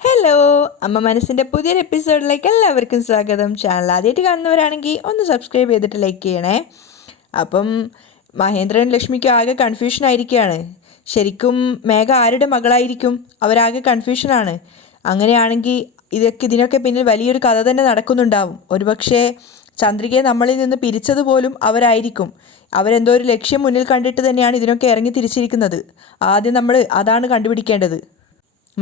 Hello, അമ്മ മനസ്സിൻ്റെ പുതിയൊരു എപ്പിസോഡിലേക്ക് എല്ലാവർക്കും സ്വാഗതം. ചാനൽ ആദ്യമായിട്ട് കാണുന്നവരാണെങ്കിൽ ഒന്ന് സബ്സ്ക്രൈബ് ചെയ്തിട്ട് ലൈക്ക് ചെയ്യണേ. അപ്പം മഹേന്ദ്രൻ ലക്ഷ്മിക്ക് ആകെ കൺഫ്യൂഷൻ ആയിരിക്കുകയാണ്. ശരിക്കും മേഘ ആരുടെ മകളായിരിക്കും? അവരാകെ കൺഫ്യൂഷനാണ്. അങ്ങനെയാണെങ്കിൽ ഇതിനൊക്കെ പിന്നിൽ വലിയൊരു കഥ തന്നെ നടക്കുന്നുണ്ടാവും. ഒരുപക്ഷെ ചന്ദ്രികയെ നമ്മളിൽ നിന്ന് പിരിച്ചതുപോലും അവരായിരിക്കും. അവരെന്തോ ഒരു ലക്ഷ്യം മുന്നിൽ കണ്ടിട്ട് തന്നെയാണ് ഇതിനൊക്കെ ഇറങ്ങി തിരിച്ചിരിക്കുന്നത്. ആദ്യം നമ്മൾ അതാണ് കണ്ടുപിടിക്കേണ്ടത്.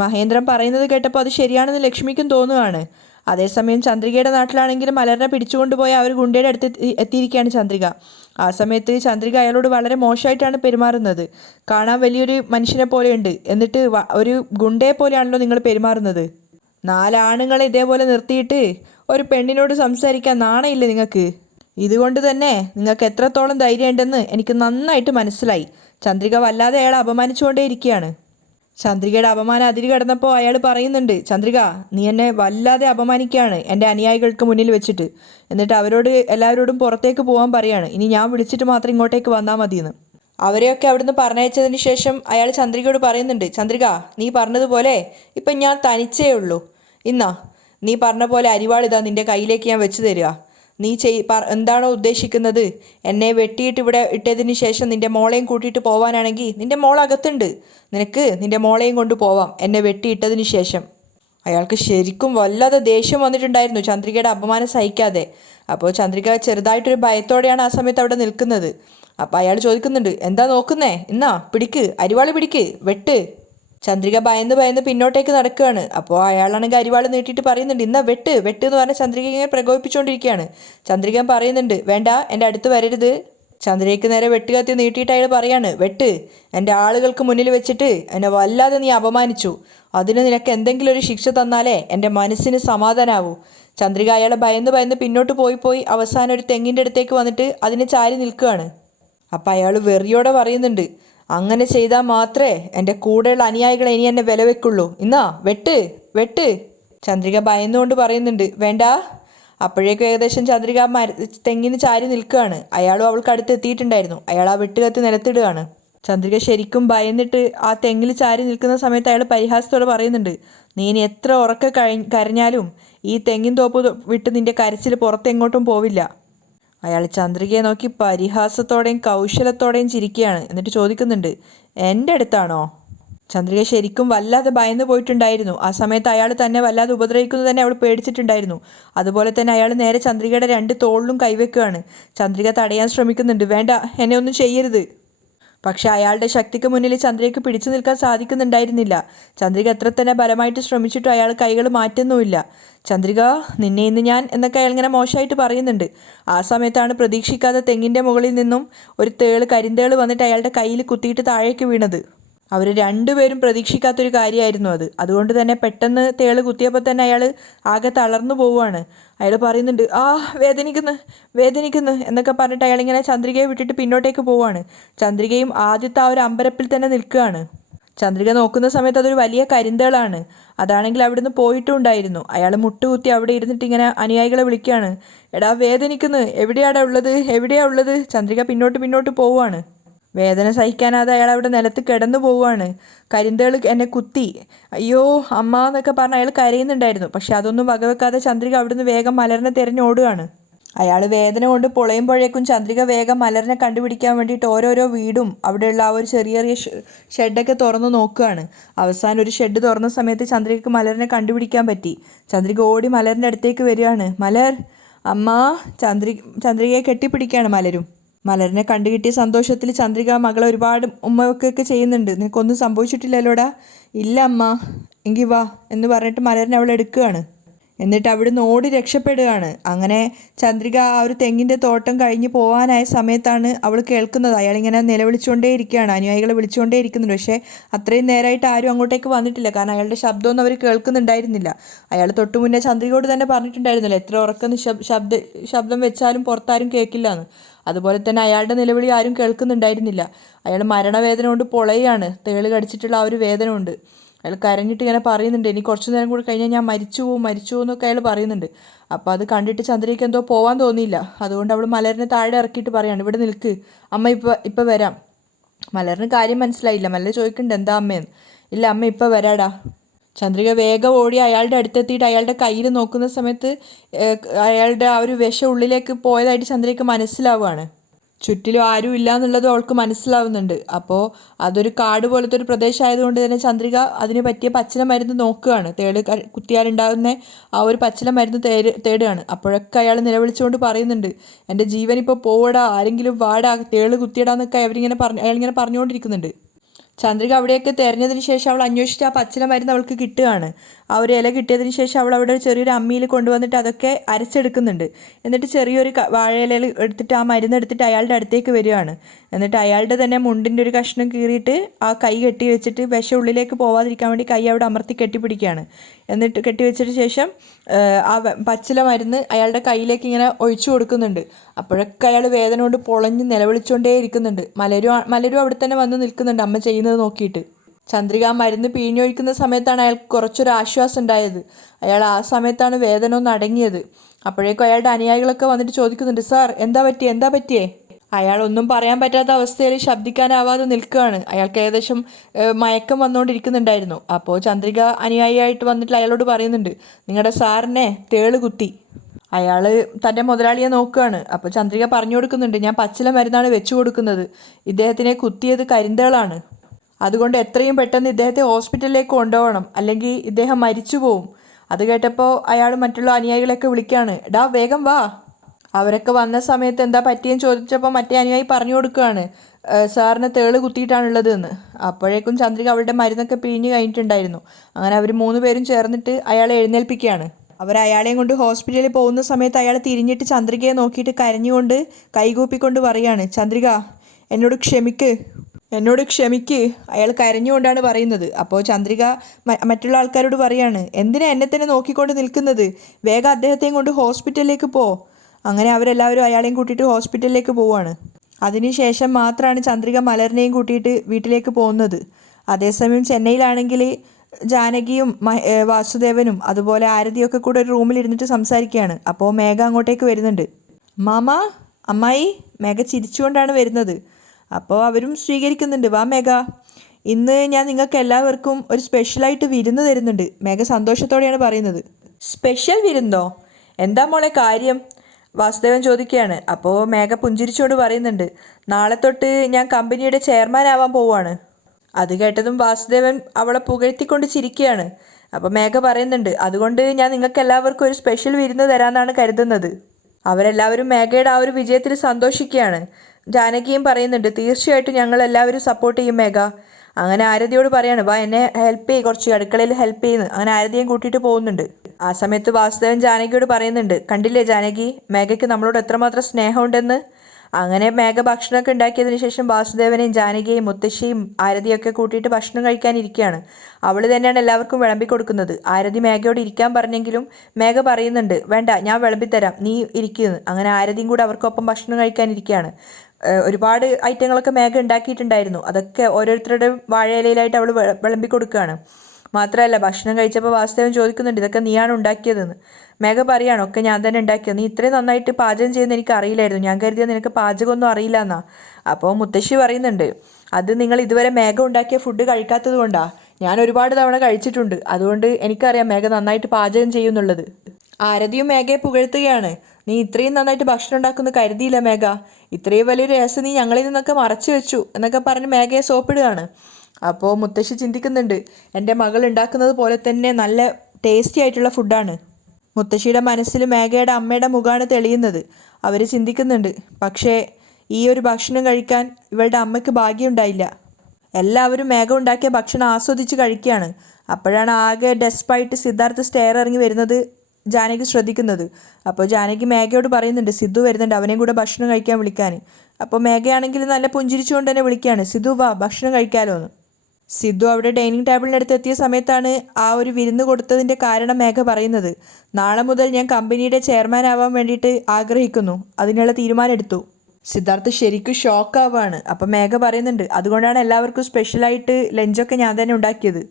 മഹേന്ദ്രൻ പറയുന്നത് കേട്ടപ്പോൾ അത് ശരിയാണെന്ന് ലക്ഷ്മിക്കും തോന്നുകയാണ്. അതേസമയം ചന്ദ്രികയുടെ നാട്ടിലാണെങ്കിലും മലറിനെ പിടിച്ചുകൊണ്ടുപോയ അവർ ഗുണ്ടയുടെ അടുത്ത് എത്തിയിരിക്കുകയാണ് ചന്ദ്രിക. ആ സമയത്ത് ചന്ദ്രിക അയാളോട് വളരെ മോശമായിട്ടാണ് പെരുമാറുന്നത്. കാണാൻ വലിയൊരു മനുഷ്യനെ പോലെയുണ്ട്, എന്നിട്ട് ഒരു ഗുണ്ടയെ പോലെയാണല്ലോ നിങ്ങൾ പെരുമാറുന്നത്. നാലാണുങ്ങളെ ഇതേപോലെ നിർത്തിയിട്ട് ഒരു പെണ്ണിനോട് സംസാരിക്കാൻ നാണയില്ലേ നിങ്ങൾക്ക്? ഇതുകൊണ്ട് തന്നെ നിങ്ങൾക്ക് എത്രത്തോളം ധൈര്യമുണ്ടെന്ന് എനിക്ക് നന്നായിട്ട് മനസ്സിലായി. ചന്ദ്രിക വല്ലാതെ അയാളെ അപമാനിച്ചുകൊണ്ടേയിരിക്കുകയാണ്. ചന്ദ്രികയുടെ അപമാനം അതിര് കടന്നപ്പോൾ അയാൾ പറയുന്നുണ്ട്, ചന്ദ്രിക നീ എന്നെ വല്ലാതെ അപമാനിക്കുകയാണ് എൻ്റെ അനുയായികൾക്ക് മുന്നിൽ വെച്ചിട്ട്. എന്നിട്ട് അവരോട് എല്ലാവരോടും പുറത്തേക്ക് പോകാൻ പറയാണ്, ഇനി ഞാൻ വിളിച്ചിട്ട് മാത്രം ഇങ്ങോട്ടേക്ക് വന്നാൽ മതിയെന്ന്. അവരെയൊക്കെ അവിടുന്ന് പറഞ്ഞയച്ചതിന് ശേഷം അയാൾ ചന്ദ്രികയോട് പറയുന്നുണ്ട്, ചന്ദ്രിക നീ പറഞ്ഞതുപോലെ ഇപ്പം ഞാൻ തനിച്ചേ ഉള്ളൂ. ഇന്നാ നീ പറഞ്ഞ പോലെ അരിവാളിതാ നിൻ്റെ കയ്യിലേക്ക് ഞാൻ വെച്ച് തരിക. നീ എന്താണോ ഉദ്ദേശിക്കുന്നത്? എന്നെ വെട്ടിയിട്ട് ഇവിടെ ഇട്ടതിന് ശേഷം നിൻ്റെ മോളെയും കൂട്ടിയിട്ട് പോവാനാണെങ്കിൽ നിൻ്റെ മോൾ അകത്തുണ്ട്. നിനക്ക് നിൻ്റെ മോളെയും കൊണ്ട് പോവാം എന്നെ വെട്ടിയിട്ടതിന് ശേഷം. അയാൾക്ക് ശരിക്കും വല്ലാതെ ദേഷ്യം വന്നിട്ടുണ്ടായിരുന്നു ചന്ദ്രികയുടെ അപമാനം സഹിക്കാതെ. അപ്പോൾ ചന്ദ്രിക ചെറുതായിട്ടൊരു ഭയത്തോടെയാണ് ആ സമയത്ത് അവിടെ നിൽക്കുന്നത്. അപ്പോൾ അയാൾ ചോദിക്കുന്നുണ്ട്, എന്താ നോക്കുന്നേ? ഇന്നാ പിടിക്ക്, അരിവാള് പിടിക്ക്, വെട്ട്. ചന്ദ്രിക ഭയന്ന് പിന്നോട്ടേക്ക് നടക്കുകയാണ്. അപ്പോൾ അയാളാണെങ്കിൽ അരിവാൾ നീട്ടിയിട്ട് പറയുന്നുണ്ട്, ഇന്നാ വെട്ട് വെട്ട് എന്ന് പറഞ്ഞ് ചന്ദ്രിക ഇങ്ങനെ പ്രകോപിപ്പിച്ചുകൊണ്ടിരിക്കുകയാണ്. ചന്ദ്രിക പറയുന്നുണ്ട്, വേണ്ട എൻ്റെ അടുത്ത് വരരുത്. ചന്ദ്രികയ്ക്ക് നേരെ വെട്ടുകത്തി നീട്ടിയിട്ട് അയാൾ പറയാണ്, വെട്ട്. എൻ്റെ ആളുകൾക്ക് മുന്നിൽ വെച്ചിട്ട് എന്നെ വല്ലാതെ നീ അപമാനിച്ചു. അതിന് നിനക്ക് എന്തെങ്കിലും ഒരു ശിക്ഷ തന്നാലേ എൻ്റെ മനസ്സിന് സമാധാനാവൂ. ചന്ദ്രിക അയാളെ ഭയന്ന് പിന്നോട്ട് പോയി അവസാനം ഒരു തെങ്ങിൻ്റെ അടുത്തേക്ക് വന്നിട്ട് അതിനെ ചാരി നിൽക്കുകയാണ്. അപ്പം അയാൾ വെറിയോടെ പറയുന്നുണ്ട്, അങ്ങനെ ചെയ്താൽ മാത്രമേ എൻ്റെ കൂടെയുള്ള അനുയായികൾ ഇനി എന്നെ വില വെക്കുള്ളൂ. ഇന്നാ വെട്ട് വെട്ട്. ചന്ദ്രിക ഭയന്നുകൊണ്ട് പറയുന്നുണ്ട്, വേണ്ട. അപ്പോഴേക്കും ഏകദേശം ചന്ദ്രിക തെങ്ങിന് ചാരി നിൽക്കുകയാണ്. അയാളും അവൾക്ക് അടുത്ത് എത്തിയിട്ടുണ്ടായിരുന്നു. അയാൾ ആ വെട്ടുകത്തി നിലത്തിടുകയാണ്. ചന്ദ്രിക ശരിക്കും ഭയന്നിട്ട് ആ തെങ്ങിൽ ചാരി നിൽക്കുന്ന സമയത്ത് അയാൾ പരിഹാസത്തോടെ പറയുന്നുണ്ട്, നീ ഇനി എത്ര ഉറക്കെ കരഞ്ഞാലും ഈ തെങ്ങിൻ തോപ്പ് വിട്ട് നിൻ്റെ കരച്ചിൽ പുറത്തെങ്ങോട്ടും പോവില്ല. അയാൾ ചന്ദ്രികയെ നോക്കി പരിഹാസത്തോടെയും കൗശലത്തോടെയും ചിരിക്കുകയാണ്. എന്നിട്ട് ചോദിക്കുന്നുണ്ട്, എൻ്റെ അടുത്താണോ? ചന്ദ്രിക ശരിക്കും വല്ലാതെ ഭയന്നു പോയിട്ടുണ്ടായിരുന്നു. ആ സമയത്ത് അയാൾ തന്നെ വല്ലാതെ ഉപദ്രവിക്കുന്നത് തന്നെ അവൾ പേടിച്ചിട്ടുണ്ടായിരുന്നു. അതുപോലെ തന്നെ അയാൾ നേരെ ചന്ദ്രികയുടെ രണ്ട് തോളിലും കൈവെക്കുകയാണ്. ചന്ദ്രിക തടയാൻ ശ്രമിക്കുന്നുണ്ട്, വേണ്ട എന്നെ ഒന്നും ചെയ്യരുത്. പക്ഷെ അയാളുടെ ശക്തിക്ക് മുന്നിൽ ചന്ദ്രികയ്ക്ക് പിടിച്ചു നിൽക്കാൻ സാധിക്കുന്നുണ്ടായിരുന്നില്ല. ചന്ദ്രിക എത്ര തന്നെ ബലമായിട്ട് ശ്രമിച്ചിട്ടും അയാൾ കൈകൾ മാറ്റുന്നുമില്ല. ചന്ദ്രിക നിന്നെ ഇന്ന് ഞാൻ എന്നൊക്കെ അയാൾ ഇങ്ങനെ മോശമായിട്ട് പറയുന്നുണ്ട്. ആ സമയത്താണ് പ്രതീക്ഷിക്കാതെ തെങ്ങിൻ്റെ മുകളിൽ നിന്നും ഒരു കരിന്തേള് വന്നിട്ട് അയാളുടെ കയ്യിൽ കുത്തിയിട്ട് താഴേക്ക് വീണത്. അവർ രണ്ടുപേരും പ്രതീക്ഷിക്കാത്തൊരു കാര്യമായിരുന്നു അത്. അതുകൊണ്ട് തന്നെ പെട്ടെന്ന് തേള് കുത്തിയപ്പോൾ തന്നെ അയാൾ ആകെ തളർന്നു പോവുകയാണ്. അയാൾ പറയുന്നുണ്ട്, വേദനിക്കുന്നു എന്നൊക്കെ പറഞ്ഞിട്ട് അയാളിങ്ങനെ ചന്ദ്രികയെ വിട്ടിട്ട് പിന്നോട്ടേക്ക് പോവുകയാണ്. ചന്ദ്രികയും ആദ്യത്തെ ആ ഒരു അമ്പരപ്പിൽ തന്നെ നിൽക്കുകയാണ്. ചന്ദ്രിക നോക്കുന്ന സമയത്ത് അതൊരു വലിയ കരിന്തേളാണ്. അതാണെങ്കിൽ അവിടുന്ന് പോയിട്ടുണ്ടായിരുന്നു. അയാൾ മുട്ടുകുത്തി അവിടെ ഇരുന്നിട്ട് ഇങ്ങനെ അനുയായികളെ വിളിക്കുകയാണ്, എടാ വേദനിക്കുന്നു, എവിടെയാ ഉള്ളത്? ചന്ദ്രിക പിന്നോട്ട് പോവുകയാണ്. വേദന സഹിക്കാനാതെ അയാൾ അവിടെ നിലത്ത് കിടന്നു പോവുകയാണ്. കരിന്തേള് എന്നെ കുത്തി, അയ്യോ അമ്മ എന്നൊക്കെ പറഞ്ഞ് അയാൾ കരയുന്നുണ്ടായിരുന്നു. പക്ഷെ അതൊന്നും വകവെക്കാതെ ചന്ദ്രിക അവിടുന്ന് വേഗം മലറിനെ തിരഞ്ഞോടുകയാണ്. അയാൾ വേദന കൊണ്ട് പൊളയുമ്പോഴേക്കും ചന്ദ്രിക വേഗം മലറിനെ കണ്ടുപിടിക്കാൻ വേണ്ടിയിട്ട് ഓരോരോ വീടും അവിടെയുള്ള ആ ഒരു ചെറിയ ഷെഡൊക്കെ തുറന്നു നോക്കുകയാണ്. അവസാനം ഒരു ഷെഡ് തുറന്ന സമയത്ത് ചന്ദ്രികയ്ക്ക് മലറിനെ കണ്ടുപിടിക്കാൻ പറ്റി. ചന്ദ്രിക ഓടി മലറിൻ്റെ അടുത്തേക്ക് വരികയാണ്. മലർ, അമ്മ. ചന്ദ്രികയെ കെട്ടിപ്പിടിക്കുകയാണ് മലരും. മലറിനെ കണ്ടുകിട്ടിയ സന്തോഷത്തിൽ ചന്ദ്രിക മകളെ ഒരുപാട് ഉമ്മവെക്കൊക്കെ ചെയ്യുന്നുണ്ട്. നിനക്കൊന്നും സംഭവിച്ചിട്ടില്ലല്ലോടാ? ഇല്ല അമ്മ. എങ്കിൽ വാ എന്ന് പറഞ്ഞിട്ട് മലറിനെ അവൾ എടുക്കുകയാണ്. എന്നിട്ട് അവിടുന്ന് ഓടി രക്ഷപ്പെടുകയാണ്. അങ്ങനെ ചന്ദ്രിക ആ ഒരു തെങ്ങിൻ്റെ തോട്ടം കഴിഞ്ഞ് പോകാനായ സമയത്താണ് അവൾ കേൾക്കുന്നത്. അയാളിങ്ങനെ നിലവിളിച്ചുകൊണ്ടേയിരിക്കുകയാണ്, അനുയായികളെ വിളിച്ചുകൊണ്ടേയിരിക്കുന്നുണ്ട്. പക്ഷേ അത്രയും നേരമായിട്ട് ആരും അങ്ങോട്ടേക്ക് വന്നിട്ടില്ല. കാരണം അയാളുടെ ശബ്ദമൊന്നും അവർ കേൾക്കുന്നുണ്ടായിരുന്നില്ല. അയാൾ തൊട്ടു മുന്നേ ചന്ദ്രികയോട് തന്നെ പറഞ്ഞിട്ടുണ്ടായിരുന്നല്ലോ, എത്ര ഉറക്കം ശബ്ദം വെച്ചാലും പുറത്താരും കേൾക്കില്ല എന്ന്. അതുപോലെ തന്നെ അയാളുടെ നിലവിളി ആരും കേൾക്കുന്നുണ്ടായിരുന്നില്ല. അയാൾ മരണവേദന കൊണ്ട് പൊളയാണ്. തേള് കടിച്ചിട്ടുള്ള ആ ഒരു വേദന കൊണ്ട് അയാൾ കരഞ്ഞിട്ട് ഇങ്ങനെ പറയുന്നുണ്ട്, ഇനി കുറച്ച് നേരം കൂടി കഴിഞ്ഞാൽ ഞാൻ മരിച്ചു പോകും എന്നൊക്കെ അയാൾ പറയുന്നുണ്ട്. അപ്പോൾ അത് കണ്ടിട്ട് ചന്ദ്രയ്ക്ക് എന്തോ പോകാൻ തോന്നിയില്ല. അതുകൊണ്ട് അവൾ മലറിനെ താഴെ ഇറക്കിയിട്ട് പറയാണ്, ഇവിടെ നിൽക്ക്, അമ്മ ഇപ്പം വരാം. മലറിന് കാര്യം മനസ്സിലായില്ല. മലർ ചോദിക്കുന്നുണ്ട്, എന്താ അമ്മയെന്ന്. ഇല്ല അമ്മ ഇപ്പം വരാടാ. ചന്ദ്രിക വേഗം ഓടി അയാളുടെ അടുത്തെത്തിയിട്ട് അയാളുടെ കയ്യിൽ നോക്കുന്ന സമയത്ത് അയാളുടെ ആ ഒരു വിഷം ഉള്ളിലേക്ക് പോയതായിട്ട് ചന്ദ്രികയ്ക്ക് മനസ്സിലാവുകയാണ്. ചുറ്റിലും ആരും ഇല്ല എന്നുള്ളതും അവൾക്ക് മനസ്സിലാവുന്നുണ്ട്. അപ്പോൾ അതൊരു കാട് പോലത്തെ ഒരു പ്രദേശമായതുകൊണ്ട് തന്നെ ചന്ദ്രിക അതിന് പറ്റിയ പച്ചില മരുന്ന് നോക്കുകയാണ്. കുത്തിയാലുണ്ടാകുന്ന ആ ഒരു പച്ചില മരുന്ന് തേടുകയാണ്. അപ്പോഴൊക്കെ അയാൾ നിലവിളിച്ചുകൊണ്ട് പറയുന്നുണ്ട്, എൻ്റെ ജീവൻ ഇപ്പോൾ പോവടാ, ആരെങ്കിലും വാടാ, തേള് കുത്തിയിടാന്നൊക്കെ അയാളിങ്ങനെ പറഞ്ഞുകൊണ്ടിരിക്കുന്നുണ്ട്. ചന്ദ്രിക അവിടെയൊക്കെ തിരഞ്ഞതിന് ശേഷം അവൾ അന്വേഷിച്ച് ആ പച്ചില മരുന്ന് അവൾക്ക് കിട്ടുകയാണ്. ആ ഒരു ഇല കിട്ടിയതിന് ശേഷം അവൾ അവിടെ ചെറിയൊരു അമ്മിയിൽ കൊണ്ടുവന്നിട്ട് അതൊക്കെ അരച്ചെടുക്കുന്നുണ്ട്. എന്നിട്ട് ചെറിയൊരു വാഴയിലയിൽ എടുത്തിട്ട് ആ മരുന്ന് എടുത്തിട്ട് അയാളുടെ അടുത്തേക്ക് വരികയാണ്. എന്നിട്ട് അയാളുടെ തന്നെ മുണ്ടിൻ്റെ ഒരു കഷ്ണം കീറിയിട്ട് ആ കൈ കെട്ടി വെച്ചിട്ട് വിഷം ഉള്ളിലേക്ക് പോവാതിരിക്കാൻ വേണ്ടി കൈ അവിടെ അമർത്തി കെട്ടിപ്പിടിക്കുകയാണ്. എന്നിട്ട് കെട്ടിവെച്ചിട്ട് ശേഷം ആ പച്ചില മരുന്ന് അയാളുടെ കയ്യിലേക്ക് ഇങ്ങനെ ഒഴിച്ചു കൊടുക്കുന്നുണ്ട്. അപ്പോഴൊക്കെ അയാൾ വേദന കൊണ്ട് പൊളഞ്ഞ് നിലവിളിച്ചുകൊണ്ടേ ഇരിക്കുന്നുണ്ട്. മലരും അവിടെ തന്നെ വന്ന് നിൽക്കുന്നുണ്ട് അമ്മ ചെയ്യുന്നത് നോക്കിയിട്ട്. ചന്ദ്രിക ആ മരുന്ന് പിഴിഞ്ഞൊഴിക്കുന്ന സമയത്താണ് അയാൾക്ക് കുറച്ചൊരു ആശ്വാസം ഉണ്ടായത്. അയാൾ ആ സമയത്താണ് വേദന ഒന്ന് അടങ്ങിയത്. അപ്പോഴേക്കും അയാളുടെ അനുയായികളൊക്കെ വന്നിട്ട് ചോദിക്കുന്നുണ്ട്, സാർ എന്താ പറ്റിയേ? അയാൾ ഒന്നും പറയാൻ പറ്റാത്ത അവസ്ഥയിൽ ശബ്ദിക്കാനാവാതെ നിൽക്കുകയാണ്. അയാൾക്ക് ഏകദേശം മയക്കം വന്നുകൊണ്ടിരിക്കുന്നുണ്ടായിരുന്നു. അപ്പോൾ ചന്ദ്രിക അനുയായിയായിട്ട് വന്നിട്ട് അയാളോട് പറയുന്നുണ്ട്, നിങ്ങളുടെ സാറിനെ തേള് കുത്തി. അയാൾ തൻ്റെ മുതലാളിയെ നോക്കുകയാണ്. അപ്പോൾ ചന്ദ്രിക പറഞ്ഞു കൊടുക്കുന്നുണ്ട്, ഞാൻ പച്ചില മരുന്നാണ് വെച്ചു കൊടുക്കുന്നത്, ഇദ്ദേഹത്തിനെ കുത്തിയത് കരിന്തേളാണ്, അതുകൊണ്ട് എത്രയും പെട്ടെന്ന് ഇദ്ദേഹത്തെ ഹോസ്പിറ്റലിലേക്ക് കൊണ്ടുപോകണം, അല്ലെങ്കിൽ ഇദ്ദേഹം മരിച്ചു പോവും. അത് കേട്ടപ്പോൾ അയാൾ മറ്റുള്ള അനുയായികളൊക്കെ വിളിക്കുകയാണ്, ഡാ വേഗം വാ. അവരൊക്കെ വന്ന സമയത്ത് എന്താ പറ്റിയെന്ന് ചോദിച്ചപ്പോൾ മറ്റേ അനുയായി പറഞ്ഞു കൊടുക്കുകയാണ്, സാറിന് തേള് കുത്തിയിട്ടാണുള്ളത് എന്ന്. അപ്പോഴേക്കും ചന്ദ്രിക അവളുടെ മരുന്നൊക്കെ പിഴിഞ്ഞ് കഴിഞ്ഞിട്ടുണ്ടായിരുന്നു. അങ്ങനെ അവർ 3 പേരും ചേർന്നിട്ട് അയാളെ എഴുന്നേൽപ്പിക്കുകയാണ്. അവർ അയാളെയും കൊണ്ട് ഹോസ്പിറ്റലിൽ പോകുന്ന സമയത്ത് അയാൾ തിരിഞ്ഞിട്ട് ചന്ദ്രികയെ നോക്കിയിട്ട് കരഞ്ഞുകൊണ്ട് കൈകൂപ്പിക്കൊണ്ട് പറയാണ്, ചന്ദ്രിക എന്നോട് ക്ഷമിക്ക്. അയാൾ കരഞ്ഞുകൊണ്ടാണ് പറയുന്നത്. അപ്പോൾ ചന്ദ്രിക മറ്റുള്ള ആൾക്കാരോട് പറയാണ്, എന്തിനാ എന്നെ തന്നെ നോക്കിക്കൊണ്ട് നിൽക്കുന്നത്, വേഗം അദ്ദേഹത്തെയും കൊണ്ട് ഹോസ്പിറ്റലിലേക്ക് പോ. അങ്ങനെ അവരെല്ലാവരും അയാളെയും കൂട്ടിയിട്ട് ഹോസ്പിറ്റലിലേക്ക് പോവുകയാണ്. അതിനുശേഷം മാത്രമാണ് ചന്ദ്രിക മലറിനെയും കൂട്ടിയിട്ട് വീട്ടിലേക്ക് പോകുന്നത്. അതേസമയം ചെന്നൈയിലാണെങ്കിൽ ജാനകിയും വാസുദേവനും അതുപോലെ ആരതിയൊക്കെ കൂടെ ഒരു റൂമിലിരുന്നിട്ട് സംസാരിക്കുകയാണ്. അപ്പോൾ മേഘ അങ്ങോട്ടേക്ക് വരുന്നുണ്ട്. മാമ, അമ്മായി. മേഘ ചിരിച്ചുകൊണ്ടാണ് വരുന്നത്. അപ്പോൾ അവരും സ്വീകരിക്കുന്നുണ്ട്. വാ മേഘ, ഇന്ന് ഞാൻ നിങ്ങൾക്ക് എല്ലാവർക്കും ഒരു സ്പെഷ്യലായിട്ട് വിരുന്ന് തരുന്നുണ്ട്. മേഘ സന്തോഷത്തോടെയാണ് പറയുന്നത്. സ്പെഷ്യൽ വിരുന്നോ? എന്താ മോളെ കാര്യം? വാസുദേവൻ ചോദിക്കുകയാണ്. അപ്പോൾ മേഘ പുഞ്ചിരിച്ചുകൊണ്ട് പറയുന്നുണ്ട്, നാളെ തൊട്ട് ഞാൻ കമ്പനിയുടെ ചെയർമാൻ ആവാൻ പോവുകയാണ്. അത് കേട്ടതും വാസുദേവൻ അവളെ പുകഴ്ത്തിക്കൊണ്ട് ചിരിക്കുകയാണ്. അപ്പോൾ മേഘ പറയുന്നുണ്ട്, അതുകൊണ്ട് ഞാൻ നിങ്ങൾക്ക് എല്ലാവർക്കും ഒരു സ്പെഷ്യൽ വിരുന്ന് തരാമെന്നാണ് കരുതുന്നത്. അവരെല്ലാവരും മേഘയുടെ ആ ഒരു വിജയത്തിൽ സന്തോഷിക്കുകയാണ്. ജാനകിയും പറയുന്നുണ്ട്, തീർച്ചയായിട്ടും ഞങ്ങൾ എല്ലാവരും സപ്പോർട്ട് ചെയ്യും മേഘ. അങ്ങനെ ആരതിയോട് പറയാണ്, വാ എന്നെ ഹെൽപ്പ് ചെയ്യ്, കുറച്ച് അടുക്കളയിൽ ഹെൽപ്പ് ചെയ്യുന്നു. അങ്ങനെ ആരതിയും കൂട്ടിയിട്ട് പോകുന്നുണ്ട്. ആ സമയത്ത് വാസുദേവൻ ജാനകിയോട് പറയുന്നുണ്ട്, കണ്ടില്ലേ ജാനകി, മേഘയ്ക്ക് നമ്മളോട് എത്രമാത്രം സ്നേഹമുണ്ടെന്ന്. അങ്ങനെ മേഘ ഭക്ഷണമൊക്കെ ഉണ്ടാക്കിയതിന് ശേഷം വാസുദേവനെയും ജാനകിയെയും മുത്തശ്ശിയും ആരതിയൊക്കെ കൂട്ടിയിട്ട് ഭക്ഷണം കഴിക്കാനിരിക്കുകയാണ്. അവൾ തന്നെയാണ് എല്ലാവർക്കും വിളമ്പി കൊടുക്കുന്നത്. ആരതി മേഘയോട് ഇരിക്കാൻ പറഞ്ഞെങ്കിലും മേഘ പറയുന്നുണ്ട്, വേണ്ട ഞാൻ വിളമ്പിത്തരാം, നീ ഇരിക്കുന്നു. അങ്ങനെ ആരതിയും കൂടെ അവർക്കൊപ്പം ഭക്ഷണം കഴിക്കാനിരിക്കുകയാണ്. ഒരുപാട് ഐറ്റങ്ങളൊക്കെ മേഘ ഉണ്ടാക്കിയിട്ടുണ്ടായിരുന്നു. അതൊക്കെ ഓരോരുത്തരുടെ വാഴയിലയിലായിട്ട് അവൾ വിളമ്പി കൊടുക്കുകയാണ്. മാത്രമല്ല ഭക്ഷണം കഴിച്ചപ്പോൾ വാസുദേവൻ ചോദിക്കുന്നുണ്ട്, ഇതൊക്കെ നീയാണ് ഉണ്ടാക്കിയതെന്ന്. മേഘ പറയാണ്, ഒക്കെ ഞാൻ തന്നെ ഉണ്ടാക്കിയത്, നീ ഇത്രയും നന്നായിട്ട് പാചകം ചെയ്യുന്ന എനിക്ക് അറിയില്ലായിരുന്നു, ഞാൻ കരുതിയത് നിനക്ക് പാചകമൊന്നും അറിയില്ല എന്നാ. അപ്പോൾ മുത്തശ്ശി പറയുന്നുണ്ട്, അത് നിങ്ങൾ ഇതുവരെ മേഘ ഉണ്ടാക്കിയ ഫുഡ് കഴിക്കാത്തത് കൊണ്ടാണ്. ഞാൻ ഒരുപാട് തവണ കഴിച്ചിട്ടുണ്ട്, അതുകൊണ്ട് എനിക്കറിയാം മേഘ നന്നായിട്ട് പാചകം ചെയ്യുന്നുള്ളത്. ആരതിയും മേഘയെ പുകഴ്ത്തുകയാണ്. നീ ഇത്രയും നന്നായിട്ട് ഭക്ഷണം ഉണ്ടാക്കുന്ന കരുതിയില്ല മേഘ, ഇത്രയും വലിയൊരു രഹസ്യം നീ ഞങ്ങളിൽ നിന്നൊക്കെ മറച്ചു വെച്ചു എന്നൊക്കെ പറഞ്ഞ് മേഘയെ സോപ്പിടുകയാണ്. അപ്പോൾ മുത്തശ്ശി ചിന്തിക്കുന്നുണ്ട്, എൻ്റെ മകൾ ഉണ്ടാക്കുന്നത് പോലെ തന്നെ നല്ല ടേസ്റ്റി ആയിട്ടുള്ള ഫുഡാണ്. മുത്തശ്ശിയുടെ മനസ്സിൽ മേഘയുടെ അമ്മയുടെ മുഖമാണ് തെളിയുന്നത്. അവർ ചിന്തിക്കുന്നുണ്ട്, പക്ഷേ ഈ ഒരു ഭക്ഷണം കഴിക്കാൻ ഇവളുടെ അമ്മയ്ക്ക് ഭാഗ്യമുണ്ടായില്ല. എല്ലാവരും മേഘ ഉണ്ടാക്കിയ ഭക്ഷണം ആസ്വദിച്ച് കഴിക്കുകയാണ്. അപ്പോഴാണ് ആകെ ഡെസ്പായിട്ട് സിദ്ധാർത്ഥ് സ്റ്റെയർ ഇറങ്ങി വരുന്നത് ജാനകി ശ്രദ്ധിക്കുന്നത്. അപ്പോൾ ജാനകി മേഘയോട് പറയുന്നുണ്ട്, സിദ്ധു വരുന്നുണ്ട്, അവനെയും കൂടെ ഭക്ഷണം കഴിക്കാൻ വിളിക്കാൻ. അപ്പോൾ മേഘയാണെങ്കിൽ നല്ല പുഞ്ചിരിച്ചുകൊണ്ട് തന്നെ വിളിക്കുകയാണ്, സിദ്ധു വാ ഭക്ഷണം കഴിക്കാമല്ലോ എന്ന്. സിദ്ധു അവിടെ ഡൈനിങ് ടേബിളിനടുത്ത് എത്തിയ സമയത്താണ് ആ ഒരു വിരുന്ന് കൊടുത്തതിൻ്റെ കാരണം മേഘ പറയുന്നത്. നാളെ മുതൽ ഞാൻ കമ്പനിയുടെ ചെയർമാൻ ആവാൻ വേണ്ടിയിട്ട് ആഗ്രഹിക്കുന്നു, അതിനുള്ള തീരുമാനം എടുത്തു. സിദ്ധാർത്ഥ് ശരിക്കും ഷോക്കാവാണ്. അപ്പം മേഘ പറയുന്നുണ്ട്, അതുകൊണ്ടാണ് എല്ലാവർക്കും സ്പെഷ്യലായിട്ട് ലഞ്ചൊക്കെ ഞാൻ തന്നെ ഉണ്ടാക്കിയത്,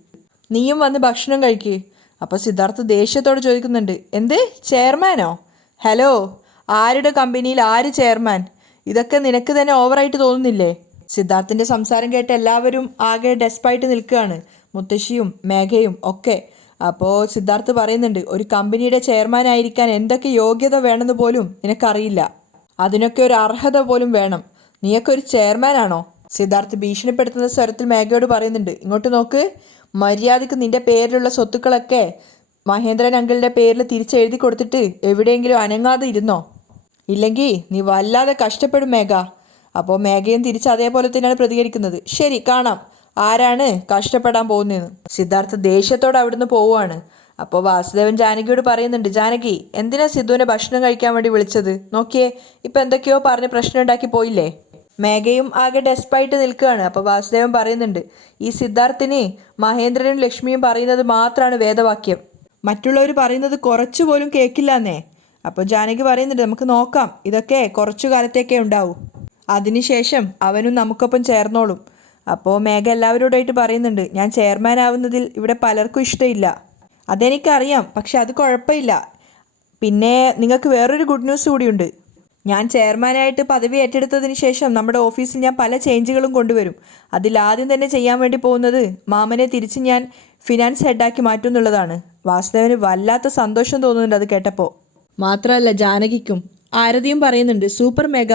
നീയും വന്ന് ഭക്ഷണം കഴിക്കുക. അപ്പോൾ സിദ്ധാർത്ഥ് ദേഷ്യത്തോടെ ചോദിക്കുന്നുണ്ട്, എന്ത് ചെയർമാനോ? ഹലോ, ആരുടെ കമ്പനിയിൽ ആര് ചെയർമാൻ? ഇതൊക്കെ നിനക്ക് തന്നെ ഓവറായിട്ട് തോന്നുന്നില്ലേ? സിദ്ധാർത്ഥിൻ്റെ സംസാരം കേട്ട് എല്ലാവരും ആകെ ഡെസ്പായിട്ട് നിൽക്കുകയാണ്. മുത്തശ്ശിയും മേഘയും ഒക്കെ. അപ്പോൾ സിദ്ധാർത്ഥ് പറയുന്നുണ്ട്, ഒരു കമ്പനിയുടെ ചെയർമാൻ ആയിരിക്കാൻ എന്തൊക്കെ യോഗ്യത വേണമെന്ന് പോലും നിനക്കറിയില്ല. അതിനൊക്കെ ഒരു അർഹത പോലും വേണം. നീയൊക്കെ ഒരു ചെയർമാനാണോ? സിദ്ധാർത്ഥ് ഭീഷണിപ്പെടുത്തുന്ന സ്വരത്തിൽ മേഘയോട് പറയുന്നുണ്ട്, ഇങ്ങോട്ട് നോക്ക്, മര്യാദയ്ക്ക് നിന്റെ പേരിലുള്ള സ്വത്തുക്കളൊക്കെ മഹേന്ദ്രൻ അങ്കിളിൻ്റെ പേരിൽ തിരിച്ചെഴുതി കൊടുത്തിട്ട് എവിടെയെങ്കിലും അനങ്ങാതെ ഇരുന്നോ, ഇല്ലെങ്കിൽ നീ വല്ലാതെ കഷ്ടപ്പെടും മേഘ. അപ്പോൾ മേഘയും തിരിച്ച് അതേപോലെ തന്നെയാണ് പ്രതികരിക്കുന്നത്. ശരി, കാണാം ആരാണ് കഷ്ടപ്പെടാൻ പോകുന്നതെന്ന്. സിദ്ധാർത്ഥ ദേഷ്യത്തോടെ അവിടുന്ന് പോവുകയാണ്. അപ്പോൾ വാസുദേവൻ ജാനകിയോട് പറയുന്നുണ്ട്, ജാനകി എന്തിനാ സിദ്ധുവിനെ ഭക്ഷണം കഴിക്കാൻ വേണ്ടി വിളിച്ചത്? നോക്കിയേ, ഇപ്പം എന്തൊക്കെയോ പറഞ്ഞ് പ്രശ്നം ഉണ്ടാക്കി പോയില്ലേ? മേഘയും ആകെ ഡെസ്പായിട്ട് നിൽക്കുകയാണ്. അപ്പോൾ വാസുദേവൻ പറയുന്നുണ്ട്, ഈ സിദ്ധാർത്ഥിന് മഹേന്ദ്രനും ലക്ഷ്മിയും പറയുന്നത് മാത്രമാണ് വേദവാക്യം, മറ്റുള്ളവർ പറയുന്നത് കുറച്ചുപോലും കേൾക്കില്ലെന്നേ. അപ്പോൾ ജാനകി പറയുന്നുണ്ട്, നമുക്ക് നോക്കാം, ഇതൊക്കെ കുറച്ചു കാലത്തേക്കേ ഉണ്ടാവൂ, അതിനുശേഷം അവനും നമുക്കൊപ്പം ചേർന്നോളും. അപ്പോൾ മേഘ എല്ലാവരോടായിട്ട് പറയുന്നുണ്ട്, ഞാൻ ചെയർമാൻ ആവുന്നതിൽ ഇവിടെ പലർക്കും ഇഷ്ടമില്ല, അതെനിക്കറിയാം, പക്ഷെ അത് കുഴപ്പമില്ല. പിന്നെ നിങ്ങൾക്ക് വേറൊരു ഗുഡ് ന്യൂസ് കൂടിയുണ്ട്. ഞാൻ ചെയർമാനായിട്ട് പദവി ഏറ്റെടുത്തതിന് ശേഷം നമ്മുടെ ഓഫീസിൽ ഞാൻ പല ചേഞ്ചുകളും കൊണ്ടുവരും. അതിലാദ്യം തന്നെ ചെയ്യാൻ വേണ്ടി പോകുന്നത് മാമനെ തിരിച്ച് ഞാൻ ഫിനാൻസ് ഹെഡാക്കി മാറ്റും എന്നുള്ളതാണ്. വാസുദേവന് വല്ലാത്ത സന്തോഷം തോന്നുന്നുണ്ട് അത് കേട്ടപ്പോൾ. മാത്രമല്ല ജാനകിക്കും. ആരതിയും പറയുന്നുണ്ട്, super Megha,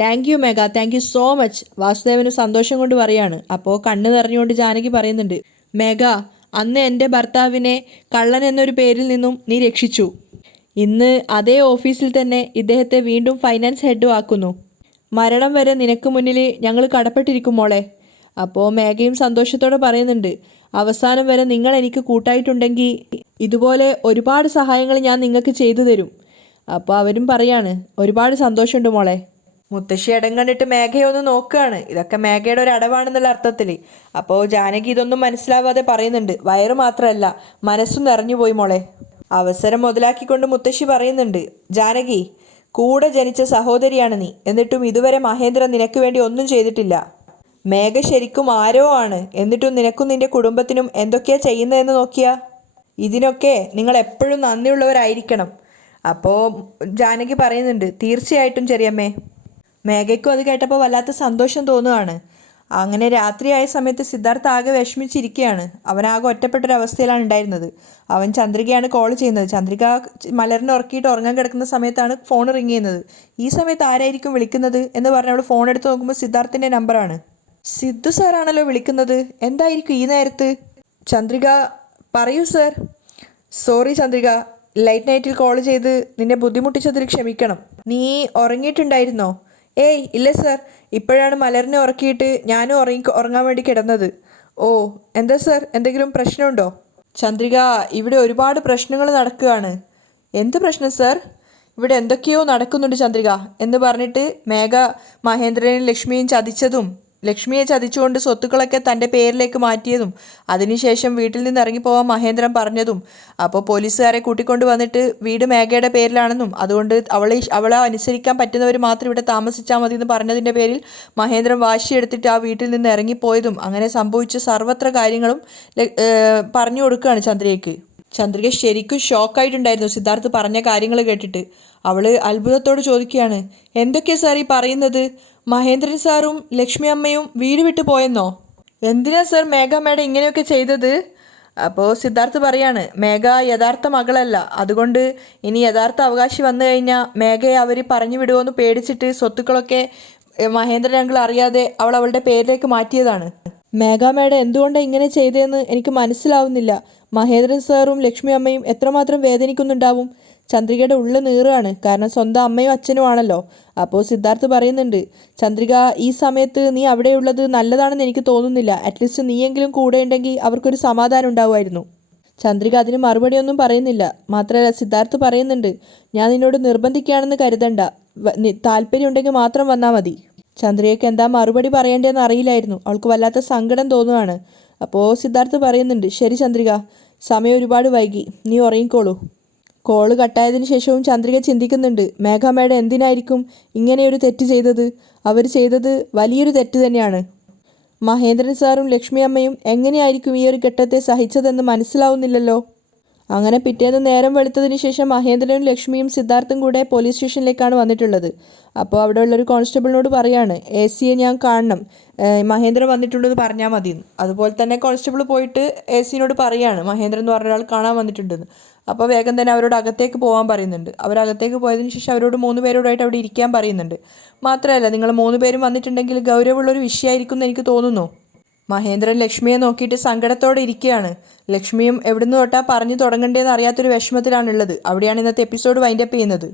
thank you Megha, thank you so much. Vasudevan സന്തോഷം കൊണ്ട് പറയാണ്. അപ്പോൾ കണ്ണ് നിറഞ്ഞുകൊണ്ട് ജാനകി പറയുന്നുണ്ട്, മേഘ, അന്ന് എൻ്റെ ഭർത്താവിനെ കള്ളൻ എന്നൊരു പേരിൽ നിന്നും നീ രക്ഷിച്ചു. ഇന്ന് അതേ ഓഫീസിൽ തന്നെ ഇദ്ദേഹത്തെ വീണ്ടും ഫൈനാൻസ് ഹെഡും ആക്കുന്നു. മരണം വരെ നിനക്ക് മുന്നിൽ ഞങ്ങൾ കടപ്പെട്ടിരിക്കും മോളെ. അപ്പോൾ മേഘയും സന്തോഷത്തോടെ പറയുന്നുണ്ട്, അവസാനം വരെ നിങ്ങൾ എനിക്ക് കൂട്ടായിട്ടുണ്ടെങ്കിൽ ഇതുപോലെ ഒരുപാട് സഹായങ്ങൾ ഞാൻ നിങ്ങൾക്ക് ചെയ്തു തരും. അപ്പോൾ അവരും പറയാണ്, ഒരുപാട് സന്തോഷമുണ്ട് മോളെ. മുത്തശ്ശി ഇടം കണ്ടിട്ട് മേഘയൊന്ന് നോക്കുകയാണ്. ഇതൊക്കെ മേഘയുടെ ഒരു അടവാണെന്നുള്ള അർത്ഥത്തിൽ. അപ്പോൾ ജാനകി ഇതൊന്നും മനസ്സിലാവാതെ പറയുന്നുണ്ട്, വയറ് മാത്രമല്ല മനസ്സും നിറഞ്ഞുപോയി മോളെ. അവസരം മുതലാക്കിക്കൊണ്ട് മുത്തശ്ശി പറയുന്നുണ്ട്, ജാനകി, കൂടെ ജനിച്ച സഹോദരിയാണ് നീ, എന്നിട്ടും ഇതുവരെ മഹേന്ദ്രൻ നിനക്ക് വേണ്ടി ഒന്നും ചെയ്തിട്ടില്ല. മേഘ ശരിക്കും ആരോ ആണ്, എന്നിട്ടും നിനക്കും നിന്റെ കുടുംബത്തിനും എന്തൊക്കെയാ ചെയ്യുന്നതെന്ന് നോക്കിയാ. ഇതിനൊക്കെ നിങ്ങൾ എപ്പോഴും നന്ദിയുള്ളവരായിരിക്കണം. അപ്പോൾ ജാനകി പറയുന്നുണ്ട്, തീർച്ചയായിട്ടും ചെറിയമ്മേ. മേഘയ്ക്കും അത് കേട്ടപ്പോൾ വല്ലാത്ത സന്തോഷം തോന്നുകയാണ്. അങ്ങനെ രാത്രിയായ സമയത്ത് സിദ്ധാർത്ഥ ആകെ വിഷമിച്ചിരിക്കുകയാണ്. അവനാകെ ഒറ്റപ്പെട്ടൊരവസ്ഥയിലാണ് ഉണ്ടായിരുന്നത്. അവൻ ചന്ദ്രികയാണ് കോൾ ചെയ്യുന്നത്. ചന്ദ്രിക മലറിനെ ഉറക്കിയിട്ട് ഉറങ്ങാൻ കിടക്കുന്ന സമയത്താണ് ഫോൺ റിങ് ചെയ്യുന്നത്. ഈ സമയത്ത് ആരായിരിക്കും വിളിക്കുന്നത് എന്ന് പറഞ്ഞ് അവൾ ഫോൺ എടുത്ത് നോക്കുമ്പോൾ സിദ്ധാർത്ഥിൻ്റെ നമ്പറാണ്. സിദ്ധു സാറാണല്ലോ വിളിക്കുന്നത്, എന്തായിരിക്കും ഈ നേരത്ത്? ചന്ദ്രിക, പറയൂ സർ. സോറി ചന്ദ്രിക, ലൈറ്റ് നൈറ്റിൽ കോൾ ചെയ്ത് നിന്നെ ബുദ്ധിമുട്ടിച്ചതിൽ ക്ഷമിക്കണം. നീ ഉറങ്ങിയിട്ടുണ്ടായിരുന്നോ? ഏയ് ഇല്ല സർ, ഇപ്പോഴാണ് മലറിനെ ഉറക്കിയിട്ട് ഞാനും ഉറങ്ങാൻ വേണ്ടി കിടന്നത്. ഓ, എന്താ സർ, എന്തെങ്കിലും പ്രശ്നമുണ്ടോ? ചന്ദ്രിക, ഇവിടെ ഒരുപാട് പ്രശ്നങ്ങൾ നടക്കുകയാണ്. എന്ത് പ്രശ്നം സർ? ഇവിടെ എന്തൊക്കെയോ നടക്കുന്നുണ്ട് ചന്ദ്രിക എന്ന് പറഞ്ഞിട്ട് മേഘ മഹേന്ദ്രനെയും ലക്ഷ്മിയും ചതിച്ചതും ലക്ഷ്മിയെ ചതിച്ചുകൊണ്ട് സ്വത്തുക്കളൊക്കെ തൻ്റെ പേരിലേക്ക് മാറ്റിയതും അതിനുശേഷം വീട്ടിൽ നിന്ന് ഇറങ്ങിപ്പോവാൻ മഹേന്ദ്രൻ പറഞ്ഞതും അപ്പോൾ പോലീസുകാരെ കൂട്ടിക്കൊണ്ട് വന്നിട്ട് വീട് മേഘയുടെ പേരിലാണെന്നും അതുകൊണ്ട് അവളെ അനുസരിക്കാൻ പറ്റുന്നവർ മാത്രം ഇവിടെ താമസിച്ചാൽ മതി എന്ന് പറഞ്ഞതിൻ്റെ പേരിൽ മഹേന്ദ്രൻ വാശിയെടുത്തിട്ട് ആ വീട്ടിൽ നിന്ന് ഇറങ്ങിപ്പോയതും അങ്ങനെ സംഭവിച്ച സർവ്വത്ര കാര്യങ്ങളും പറഞ്ഞു കൊടുക്കുകയാണ് ചന്ദ്രയ്ക്ക്. ചന്ദ്രിക ശരിക്കും ഷോക്കായിട്ടുണ്ടായിരുന്നു സിദ്ധാർത്ഥ് പറഞ്ഞ കാര്യങ്ങൾ കേട്ടിട്ട്. അവൾ അത്ഭുതത്തോട് ചോദിക്കുകയാണ്, എന്തൊക്കെയാ സാർ ഈ പറയുന്നത്? മഹേന്ദ്രൻ സാറും ലക്ഷ്മി അമ്മയും വീട് വിട്ടു പോയെന്നോ? എന്തിനാ സാർ മേഘ മേഡം ഇങ്ങനെയൊക്കെ ചെയ്തത്? അപ്പോൾ സിദ്ധാർത്ഥ് പറയാണ്, മേഘ യഥാർത്ഥ മകളല്ല, അതുകൊണ്ട് ഇനി യഥാർത്ഥ അവകാശി വന്നു കഴിഞ്ഞാൽ മേഘയെ അവർ പറഞ്ഞു വിടുമോയെന്ന് പേടിച്ചിട്ട് സ്വത്തുക്കളൊക്കെ മഹേന്ദ്രൻ അങ്കിൾ അറിയാതെ അവളുടെ പേരിലേക്ക് മാറ്റിയതാണ്. മേഘ മേഡം എന്തുകൊണ്ടാണ് ഇങ്ങനെ ചെയ്തതെന്ന് എനിക്ക് മനസ്സിലാവുന്നില്ല. മഹേന്ദ്രൻ സാറും ലക്ഷ്മി അമ്മയും എത്രമാത്രം വേദനിക്കുന്നുണ്ടാവും. ചന്ദ്രികയുടെ ഉള്ളിൽ നീറുകയാണ്, കാരണം സ്വന്തം അമ്മയും അച്ഛനും ആണല്ലോ. അപ്പോൾ സിദ്ധാർത്ഥ് പറയുന്നുണ്ട്, ചന്ദ്രിക, ഈ സമയത്ത് നീ അവിടെയുള്ളത് നല്ലതാണെന്ന് എനിക്ക് തോന്നുന്നില്ല. അറ്റ്ലീസ്റ്റ് നീയെങ്കിലും കൂടെ ഉണ്ടെങ്കിൽ അവർക്കൊരു സമാധാനം ഉണ്ടാവുമായിരുന്നു. ചന്ദ്രിക അതിന് മറുപടിയൊന്നും പറയുന്നില്ല. മാത്രമല്ല സിദ്ധാർത്ഥ് പറയുന്നുണ്ട്, ഞാൻ നിന്നോട് നിർബന്ധിക്കുകയാണെന്ന് കരുതണ്ട, താല്പര്യമുണ്ടെങ്കിൽ മാത്രം വന്നാൽ മതി. ചന്ദ്രികയ്ക്ക് എന്താ മറുപടി പറയേണ്ടതെന്ന് അറിയില്ലായിരുന്നു. അവൾക്ക് വല്ലാത്ത സങ്കടം തോന്നുകയാണ്. അപ്പോൾ സിദ്ധാർത്ഥ് പറയുന്നുണ്ട്, ശരി ചന്ദ്രിക, സമയം ഒരുപാട് വൈകി, നീ ഉറങ്ങിക്കോളൂ. കോള് കട്ടായതിനു ശേഷവും ചന്ദ്രിക ചിന്തിക്കുന്നുണ്ട്, മേഘ മേഡം എന്തിനായിരിക്കും ഇങ്ങനെയൊരു തെറ്റ് ചെയ്തത്? അവർ ചെയ്തത് വലിയൊരു തെറ്റ് തന്നെയാണ്. മഹേന്ദ്രൻ സാറും ലക്ഷ്മി അമ്മയും എങ്ങനെയായിരിക്കും ഈ ഒരു ഘട്ടത്തെ സഹിച്ചതെന്ന് മനസ്സിലാവുന്നില്ലല്ലോ. അങ്ങനെ പിറ്റേന്ന് നേരം വെളുത്തതിന് ശേഷം മഹേന്ദ്രനും ലക്ഷ്മിയും സിദ്ധാർത്ഥും കൂടെ പോലീസ് സ്റ്റേഷനിലേക്കാണ് വന്നിട്ടുള്ളത്. അപ്പോൾ അവിടെ ഉള്ളൊരു കോൺസ്റ്റബിളിനോട് പറയാണ് AC ഞാൻ കാണണം, മഹേന്ദ്രൻ വന്നിട്ടുണ്ടെന്ന് പറഞ്ഞാൽ മതി. അതുപോലെ തന്നെ കോൺസ്റ്റബിൾ പോയിട്ട് AC-നോട് പറയാണ് മഹേന്ദ്രൻ എന്ന് പറഞ്ഞ ഒരാൾ കാണാൻ വന്നിട്ടുണ്ടെന്ന്. അപ്പോൾ വേഗം തന്നെ അവരോട് അകത്തേക്ക് പോകാൻ പറയുന്നുണ്ട്. അവരകത്തേക്ക് പോയതിന് ശേഷം അവരോട് 3 പേരോടായിട്ട് അവിടെ ഇരിക്കാൻ പറയുന്നുണ്ട്. മാത്രമല്ല, നിങ്ങൾ 3 പേരും വന്നിട്ടുണ്ടെങ്കിൽ ഗൗരവമുള്ളൊരു വിഷയമായിരിക്കും എന്ന് എനിക്ക് തോന്നുന്നു. മഹേന്ദ്രൻ ലക്ഷ്മിയെ നോക്കിയിട്ട് സങ്കടത്തോടെ ഇരിക്കുകയാണ്. ലക്ഷ്മിയും എവിടുന്ന് തൊട്ടാ പറഞ്ഞു തുടങ്ങണ്ടേന്ന് അറിയാത്തൊരു വിഷമത്തിലാണുള്ളത്. അവിടെയാണ് ഇന്നത്തെ എപ്പിസോഡ് വൈൻഡപ്പ് ചെയ്യുന്നത്.